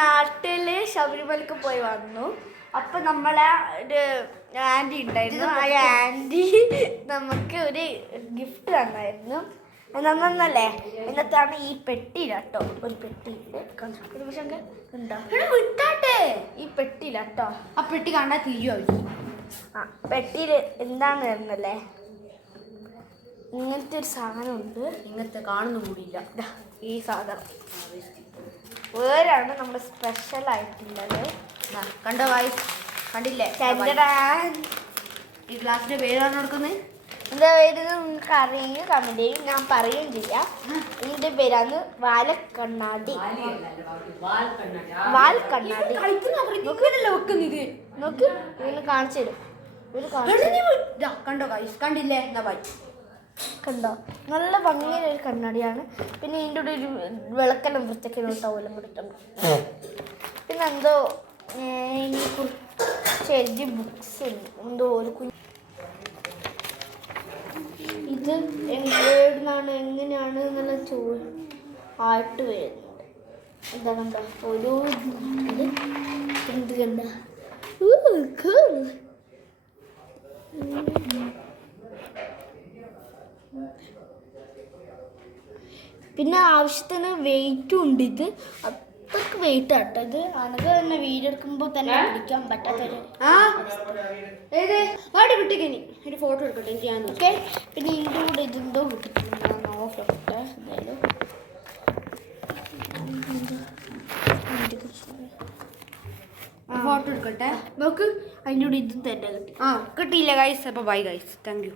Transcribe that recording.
നാട്ടില് ശബരിമലക്ക് പോയി വന്നു. അപ്പൊ നമ്മളെ ഒരു ആന്റി ഉണ്ടായിരുന്നു. ആ ആന്റി നമുക്ക് ഒരു ഗിഫ്റ്റ് തന്നായിരുന്നു. നന്നല്ലേ എന്നിട്ടാണ് ഈ പെട്ടിയിലാട്ടോ ഒരു പെട്ടിയില് വിട്ടാട്ടെ ഈ പെട്ടിയിലാട്ടോ. ആ പെട്ടി കാണാൻ തീയോ? ആ പെട്ടിയില് എന്താണ് തരുന്നല്ലേ ഇങ്ങനത്തെ ഒരു സാധനമുണ്ട്. ഇങ്ങനത്തെ കാണുന്ന കൂടിയില്ല. ഈ സാധനം വേറാണ് നമ്മുടെ സ്പെഷ്യൽ ആയിട്ടുള്ളത്. കണ്ടോ വായിസ്? കണ്ടില്ലേ? ഈ ഗ്ലാസിന്റെ പേര് പറഞ്ഞു കൊടുക്കുന്നത് എന്താ പേര് നിങ്ങൾക്ക് അറിയുക കമന്റ് ചെയ്യും. ഞാൻ പറയുകയും ചെയ്യാം. ഇതിന്റെ പേരാണ് വാൽക്കണ്ണാടി. വാൽക്കണ്ണാടി നോക്ക് ഇങ്ങനെ കാണിച്ചു തരും. കണ്ടോ വായിസ്? കണ്ടില്ലേ? എന്താ വായി കണ്ടോ? നല്ല ഭംഗിയുള്ള ഒരു കണ്ണാടിയാണ്. പിന്നെ ഇതിൻ്റെ കൂടെ ഒരു വിളക്കെല്ലാം വൃത്തിയൊക്കെ ടവലും കൊടുത്തിട്ടുണ്ട്. പിന്നെ എന്തോ കുറച്ച് എഴുതിയ ബുക്സ് ഉണ്ട്. എന്തോ ഒരു ഇത് എവിടുന്നാണ് എങ്ങനെയാണ് എന്നുള്ള ആയിട്ട് വരുന്നുണ്ട്. എന്താ കണ്ട ഓരോ എന്ത് കണ്ട പിന്നെ ആവശ്യത്തിന് വെയിറ്റും ഉണ്ട്. ഇത് അത്രക്ക് വെയിറ്റ് ആട്ടോ. ഇത് അനക്ക് തന്നെ വീടെടുക്കുമ്പോൾ തന്നെ പിടിക്കാൻ പറ്റാത്തൊരു ഒരു ഫോട്ടോ എടുക്കട്ടെ എനിക്ക് ഞാൻ. ഓക്കെ. പിന്നെ ഇതിൻ്റെ കൂടെ ഇതെന്തോ കിട്ടിയിട്ടുണ്ട്. ഞാൻ നോക്കട്ടെ എന്തായാലും. ഫോട്ടോ എടുക്കട്ടെ. നോക്ക് അതിൻ്റെ കൂടെ ഇതും തന്നെ കിട്ടി. കിട്ടിയില്ല ഗൈസ്. അപ്പോൾ ബൈ ഗൈസ്. Thank you.